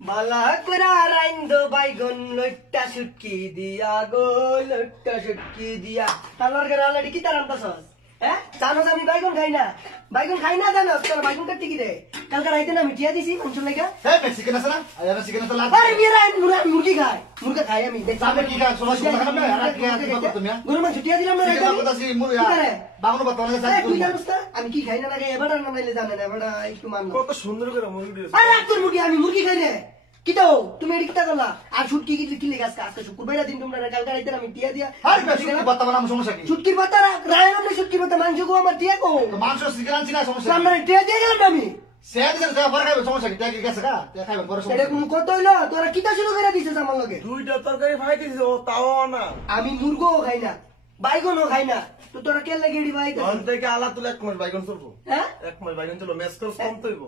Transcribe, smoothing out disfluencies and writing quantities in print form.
বালা করা রাইন্দো বাইগন লইট্টা শুটকি দিয়া গো লইট্টা শুটকি দিয়া তালার করে অলরেডি কি তারাম পাছস হ্যাঁ জানো আমি বাইগন খাই না জানো তোর বাইগন কাটতে কি রে কালকে রাইতে না মিটিয়া দিছি কোন লাগা এই চিকেন আছে না আরে চিকেন তো লাগ আরে মেরা মুরগি খাই আমি সামনে কি খায় সবাই শুনতে খারাপ না আর কি আছে বাবা তুমি গরু মাংস টিয়া দিলাম না রাইতে চিকেন কথা সি মুরগি বাংলা বাত অনেক এই তুই জানিস না আমি কি খাই না লাগে এবারে না নাইলে জানে না এবারে একটু মান কত সুন্দর করে মুরগি দিয়েছে আরে তোর মুরগি আমি মুরগি খাই রে কি দাও তুমি এডি কিটা করলা আর শুটকি কি লেগে আজকে শুক্রবার দিন তোমরা কালকে রাইতে আমি টিয়া দিয়া আরে শুটকি বাত বানাম সমস্যা কি শুটকির পাতা রায় আমরা শুটকির পাতা মাংস গো আমার টিয়া কো মাংস চিকেন আনছি না সমস্যা আমরা টিয়া দিয়ে গেলাম আমি সেদ দেন যা পরে খাইবে সমস্যা কি টাকা গেছে কা খাইবে পরে এটা সমস্যা কোন কত হইলো তোরা কিটা শুরু করে দিছিস আমার লগে দুইটা তরকারি খাই দিছে ও তাও না আমি মুরগও খাই না বাইগনও খাই না তো তোরা কে লাগে এডি ভাই তখন থেকে আলা তুলে এক মাস বাইগন চলবো হ্যাঁ এক মাস বাইগন চলো মেস কম তৈব